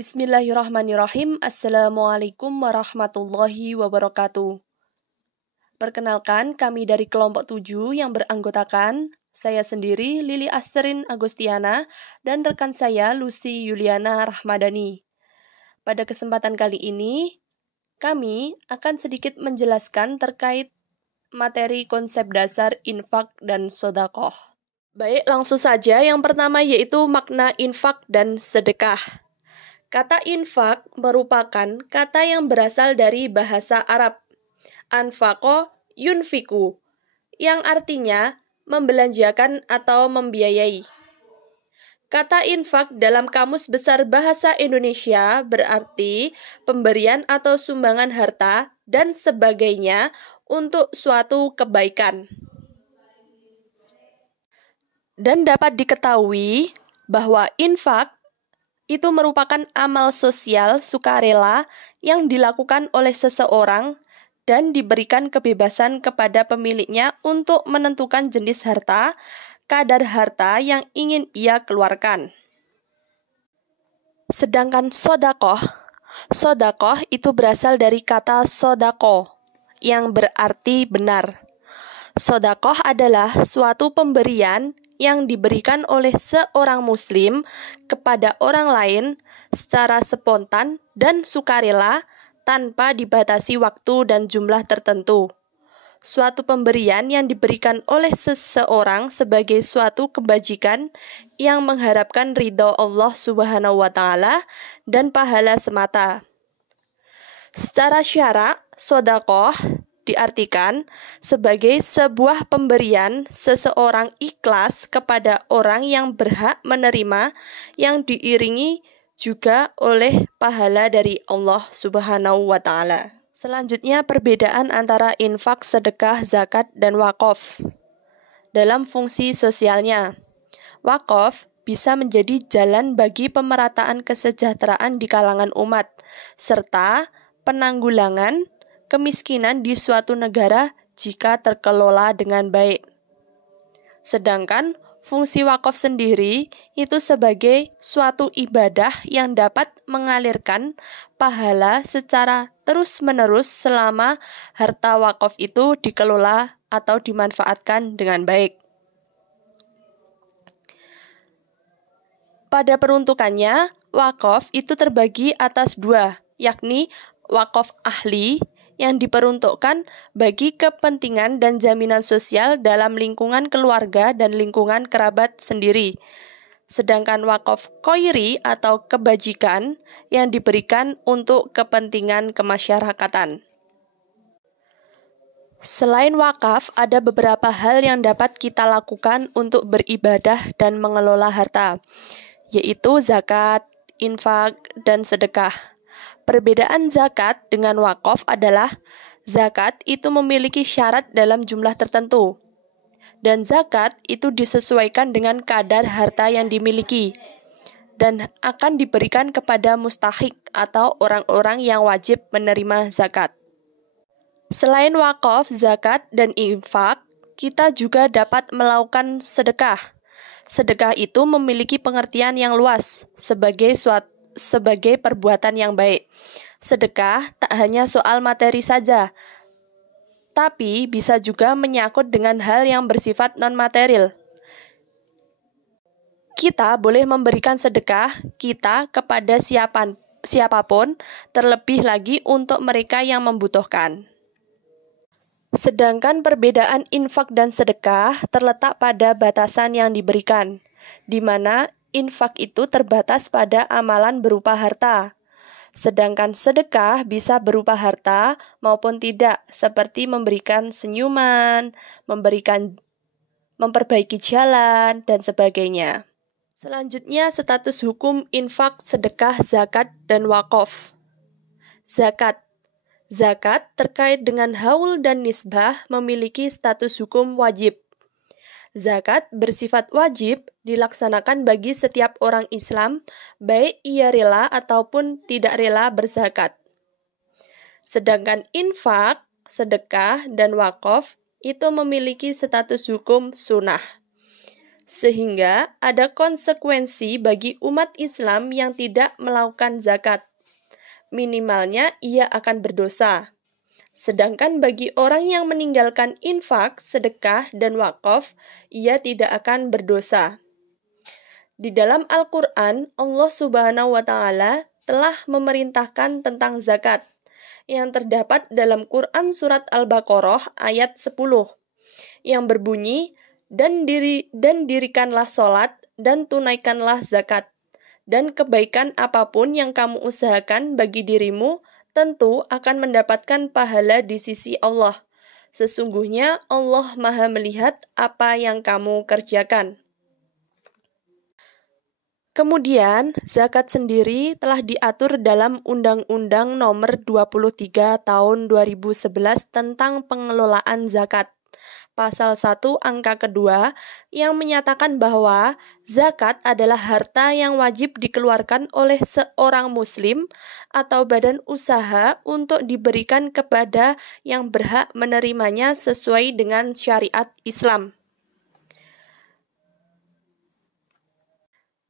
Bismillahirrahmanirrahim. Assalamualaikum warahmatullahi wabarakatuh. Perkenalkan, kami dari kelompok 7 yang beranggotakan saya sendiri, Lili Asterin Agustiana, dan rekan saya, Lucy Yuliana Rahmadani. Pada kesempatan kali ini, kami akan sedikit menjelaskan terkait materi konsep dasar infak dan sedekah. Baik, langsung saja. Yang pertama yaitu makna infak dan sedekah. Kata infak merupakan kata yang berasal dari bahasa Arab, anfaqo yunfiku, yang artinya membelanjakan atau membiayai. Kata infak dalam Kamus Besar Bahasa Indonesia berarti pemberian atau sumbangan harta dan sebagainya untuk suatu kebaikan. Dan dapat diketahui bahwa infak itu merupakan amal sosial sukarela yang dilakukan oleh seseorang dan diberikan kebebasan kepada pemiliknya untuk menentukan jenis harta, kadar harta yang ingin ia keluarkan. Sedangkan sodakoh itu berasal dari kata sodako yang berarti benar. Sodakoh adalah suatu pemberian yang diberikan oleh seorang muslim kepada orang lain secara spontan dan sukarela tanpa dibatasi waktu dan jumlah tertentu. Suatu pemberian yang diberikan oleh seseorang sebagai suatu kebajikan yang mengharapkan ridho Allah Subhanahu wa Ta'ala dan pahala semata. Secara syarak, sedekah diartikan sebagai sebuah pemberian seseorang ikhlas kepada orang yang berhak menerima yang diiringi juga oleh pahala dari Allah Subhanahu wa Ta'ala. Selanjutnya, perbedaan antara infak, sedekah, zakat, dan wakaf. Dalam fungsi sosialnya, wakaf bisa menjadi jalan bagi pemerataan kesejahteraan di kalangan umat, serta penanggulangan kemiskinan di suatu negara jika terkelola dengan baik. Sedangkan fungsi wakaf sendiri itu sebagai suatu ibadah yang dapat mengalirkan pahala secara terus-menerus selama harta wakaf itu dikelola atau dimanfaatkan dengan baik. Pada peruntukannya, wakaf itu terbagi atas dua, yakni wakaf ahli yang diperuntukkan bagi kepentingan dan jaminan sosial dalam lingkungan keluarga dan lingkungan kerabat sendiri. Sedangkan wakaf khairi atau kebajikan yang diberikan untuk kepentingan kemasyarakatan. Selain wakaf, ada beberapa hal yang dapat kita lakukan untuk beribadah dan mengelola harta, yaitu zakat, infak, dan sedekah. Perbedaan zakat dengan wakaf adalah zakat itu memiliki syarat dalam jumlah tertentu, dan zakat itu disesuaikan dengan kadar harta yang dimiliki dan akan diberikan kepada mustahik atau orang-orang yang wajib menerima zakat. Selain wakaf, zakat, dan infak, kita juga dapat melakukan sedekah. Sedekah itu memiliki pengertian yang luas sebagai perbuatan yang baik. Sedekah tak hanya soal materi saja, tapi bisa juga menyangkut dengan hal yang bersifat non-material. Kita boleh memberikan sedekah kita kepada siapapun, terlebih lagi untuk mereka yang membutuhkan. Sedangkan perbedaan infak dan sedekah terletak pada batasan yang diberikan, di mana infak itu terbatas pada amalan berupa harta. Sedangkan sedekah bisa berupa harta maupun tidak, seperti memberikan senyuman, memperbaiki jalan, dan sebagainya. Selanjutnya, status hukum infak, sedekah, zakat, dan wakaf. Zakat terkait dengan haul dan nisbah memiliki status hukum wajib. Zakat bersifat wajib dilaksanakan bagi setiap orang Islam, baik ia rela ataupun tidak rela berzakat. Sedangkan infak, sedekah, dan wakaf itu memiliki status hukum sunnah. sehingga ada konsekuensi bagi umat Islam yang tidak melakukan zakat. Minimalnya ia akan berdosa. Sedangkan bagi orang yang meninggalkan infak, sedekah, dan wakaf, ia tidak akan berdosa. Di dalam Al-Quran, Allah Subhanahu wa Ta'ala telah memerintahkan tentang zakat yang terdapat dalam Quran Surat Al-Baqarah ayat 10 yang berbunyi, dan dirikanlah sholat dan tunaikanlah zakat, dan kebaikan apapun yang kamu usahakan bagi dirimu tentu akan mendapatkan pahala di sisi Allah. Sesungguhnya Allah Maha melihat apa yang kamu kerjakan. Kemudian, zakat sendiri telah diatur dalam Undang-Undang Nomor 23 Tahun 2011 tentang pengelolaan zakat. Pasal 1 angka kedua yang menyatakan bahwa zakat adalah harta yang wajib dikeluarkan oleh seorang muslim atau badan usaha untuk diberikan kepada yang berhak menerimanya sesuai dengan syariat Islam.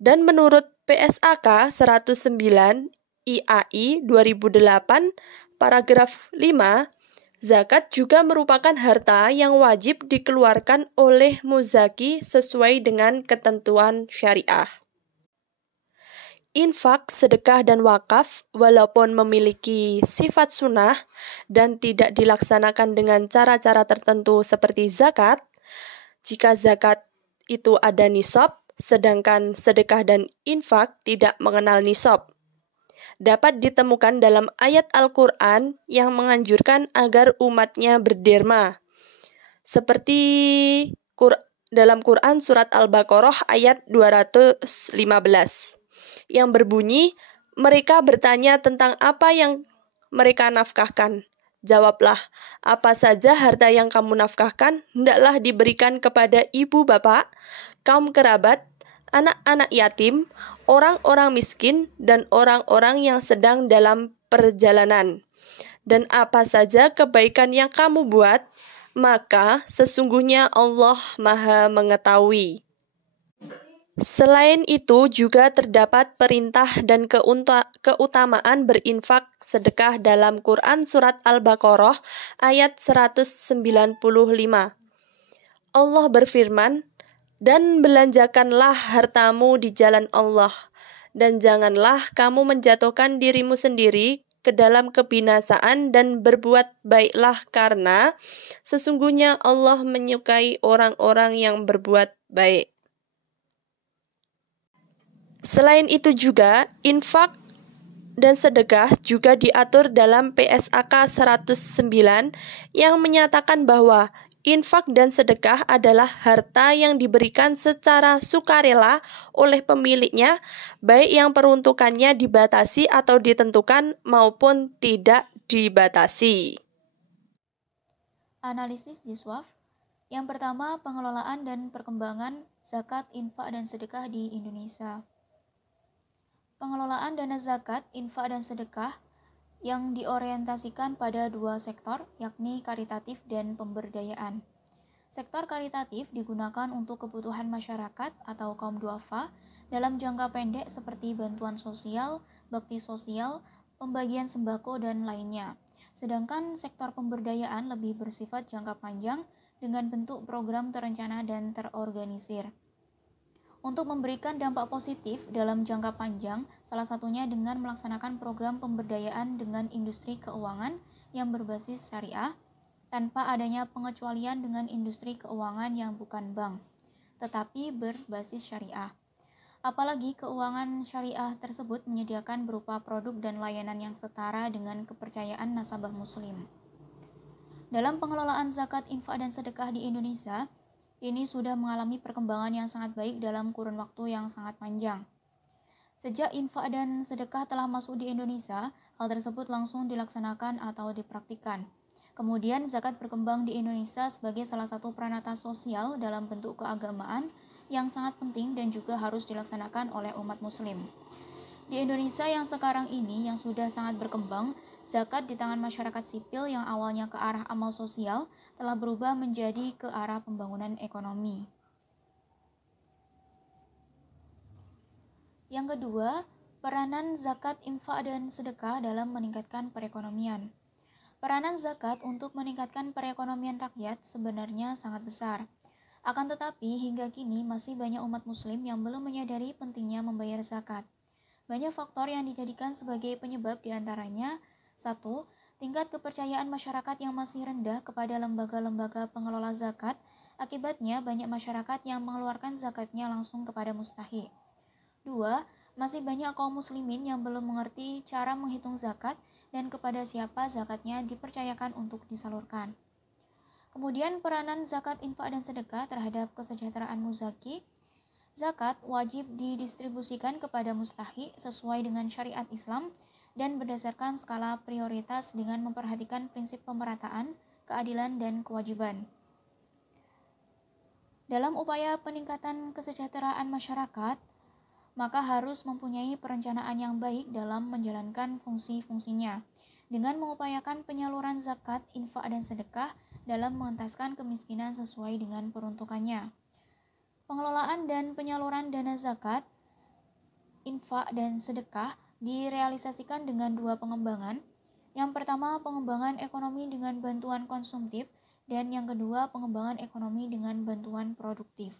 Dan menurut PSAK 109 IAI 2008 paragraf 5, zakat juga merupakan harta yang wajib dikeluarkan oleh muzaki sesuai dengan ketentuan syariah. Infak, sedekah, dan wakaf walaupun memiliki sifat sunnah dan tidak dilaksanakan dengan cara-cara tertentu seperti zakat, jika zakat itu ada nisab, sedangkan sedekah dan infak tidak mengenal nisab, dapat ditemukan dalam ayat Al-Quran yang menganjurkan agar umatnya berderma. Seperti dalam Quran Surat Al-Baqarah ayat 215 yang berbunyi, mereka bertanya tentang apa yang mereka nafkahkan. Jawablah, apa saja harta yang kamu nafkahkan, hendaklah diberikan kepada ibu bapak, kaum kerabat, anak-anak yatim, orang-orang miskin, dan orang-orang yang sedang dalam perjalanan. Dan apa saja kebaikan yang kamu buat, maka sesungguhnya Allah Maha mengetahui. Selain itu juga terdapat perintah dan keutamaan berinfak sedekah dalam Quran Surat Al-Baqarah ayat 195. Allah berfirman, dan belanjakanlah hartamu di jalan Allah, dan janganlah kamu menjatuhkan dirimu sendiri ke dalam kebinasaan, dan berbuat baiklah karena sesungguhnya Allah menyukai orang-orang yang berbuat baik. Selain itu juga, infak dan sedekah juga diatur dalam PSAK 109 yang menyatakan bahwa infak dan sedekah adalah harta yang diberikan secara sukarela oleh pemiliknya, baik yang peruntukannya dibatasi atau ditentukan maupun tidak dibatasi. Analisis Jiswaf. Yang pertama, pengelolaan dan perkembangan zakat, infak, dan sedekah di Indonesia. Pengelolaan dana zakat, infak, dan sedekah yang diorientasikan pada dua sektor, yakni karitatif dan pemberdayaan. Sektor karitatif digunakan untuk kebutuhan masyarakat atau kaum duafa dalam jangka pendek seperti bantuan sosial, bakti sosial, pembagian sembako, dan lainnya. Sedangkan sektor pemberdayaan lebih bersifat jangka panjang dengan bentuk program terencana dan terorganisir. Untuk memberikan dampak positif dalam jangka panjang, salah satunya dengan melaksanakan program pemberdayaan dengan industri keuangan yang berbasis syariah, tanpa adanya pengecualian dengan industri keuangan yang bukan bank, tetapi berbasis syariah. Apalagi keuangan syariah tersebut menyediakan berupa produk dan layanan yang setara dengan kepercayaan nasabah muslim. Dalam pengelolaan zakat, infak, dan sedekah di Indonesia, ini sudah mengalami perkembangan yang sangat baik dalam kurun waktu yang sangat panjang. Sejak infak dan sedekah telah masuk di Indonesia, hal tersebut langsung dilaksanakan atau dipraktikkan. Kemudian zakat berkembang di Indonesia sebagai salah satu pranata sosial dalam bentuk keagamaan yang sangat penting dan juga harus dilaksanakan oleh umat muslim. Di Indonesia yang sekarang ini yang sudah sangat berkembang, zakat di tangan masyarakat sipil yang awalnya ke arah amal sosial telah berubah menjadi ke arah pembangunan ekonomi. Yang kedua, peranan zakat, infak, dan sedekah dalam meningkatkan perekonomian. Peranan zakat untuk meningkatkan perekonomian rakyat sebenarnya sangat besar. Akan tetapi, hingga kini masih banyak umat muslim yang belum menyadari pentingnya membayar zakat. Banyak faktor yang dijadikan sebagai penyebab diantaranya: 1. Tingkat kepercayaan masyarakat yang masih rendah kepada lembaga-lembaga pengelola zakat. Akibatnya, banyak masyarakat yang mengeluarkan zakatnya langsung kepada mustahik. 2. Masih banyak kaum muslimin yang belum mengerti cara menghitung zakat dan kepada siapa zakatnya dipercayakan untuk disalurkan. Kemudian peranan zakat, infak, dan sedekah terhadap kesejahteraan muzaki. Zakat wajib didistribusikan kepada mustahik sesuai dengan syariat Islam dan berdasarkan skala prioritas dengan memperhatikan prinsip pemerataan, keadilan, dan kewajiban. Dalam upaya peningkatan kesejahteraan masyarakat, maka harus mempunyai perencanaan yang baik dalam menjalankan fungsi-fungsinya, dengan mengupayakan penyaluran zakat, infak, dan sedekah dalam mengentaskan kemiskinan sesuai dengan peruntukannya. Pengelolaan dan penyaluran dana zakat, infak, dan sedekah direalisasikan dengan dua pengembangan. Yang pertama, pengembangan ekonomi dengan bantuan konsumtif, dan yang kedua, pengembangan ekonomi dengan bantuan produktif.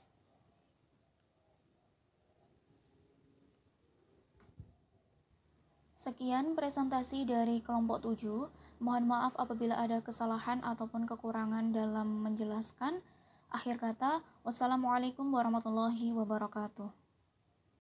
Sekian presentasi dari kelompok 7. Mohon maaf apabila ada kesalahan ataupun kekurangan dalam menjelaskan. Akhir kata, wassalamualaikum warahmatullahi wabarakatuh.